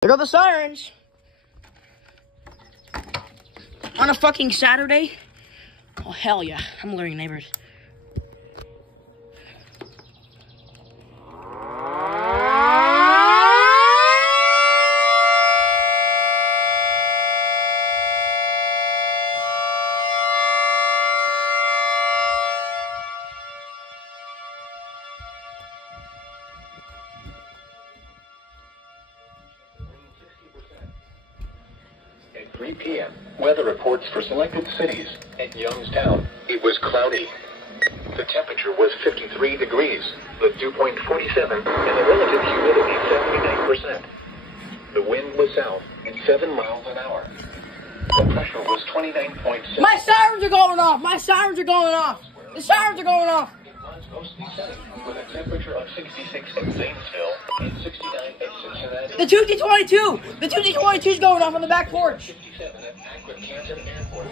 There go the Sirens. On a fucking Saturday? Oh, hell yeah. I'm luring neighbors. At 3 p.m., weather reports for selected cities. At Youngstown, it was cloudy. The temperature was 53 degrees, the dew point 47, and the relative humidity 79%. The wind was south at 7 miles an hour. The pressure was 29.7. My sirens are going off! My sirens are going off! The sirens are going off! It was mostly sunny, with a temperature of 66 in Zanesville and 69 at Cincinnati. The 2D22! The 2D22 is going off on the back porch! 57 at Akron Canton Airport.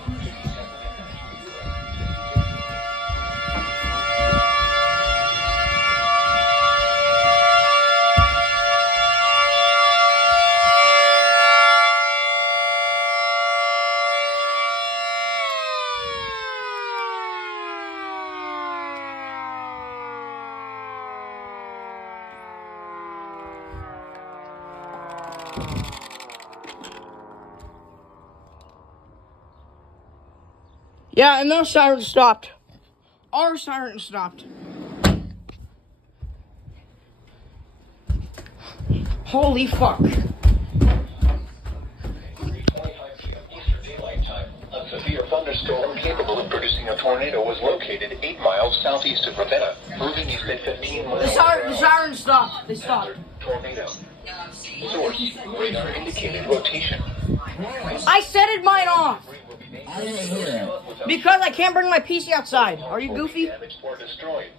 Yeah, and those sirens stopped. Our sirens stopped. Holy fuck. 3:25 p.m. Eastern Daylight Time. A severe thunderstorm capable of producing a tornado was located 8 miles southeast of Ravenna, moving east at 15 miles. The sirens stopped. They stopped. Tornado. Source: radar indicated rotation. I set it mine off. Because I can't bring my PC outside. Are you goofy? Damaged or destroyed.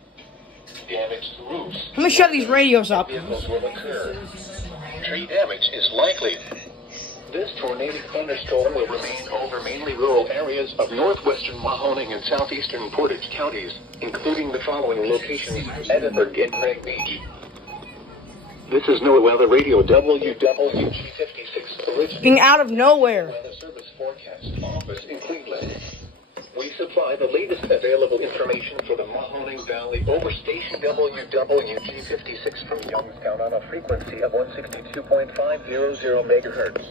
Damaged roofs. Let me shut these radios up. Vehicles will occur. Tree damage is likely. This tornadic thunderstorm will remain over mainly rural areas of northwestern Mahoning and southeastern Portage counties, including the following locations: Edinburgh and Craig Beach. This is NOAA Weather Radio WWG56 original Being out of nowhere. Weather Service Forecast Office in Cleveland. We supply the latest available information for the Mahoning Valley over station WWG56 from Youngstown on a frequency of 162.500 megahertz.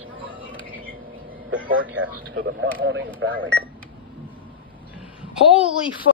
The forecast for the Mahoning Valley. Holy fuck.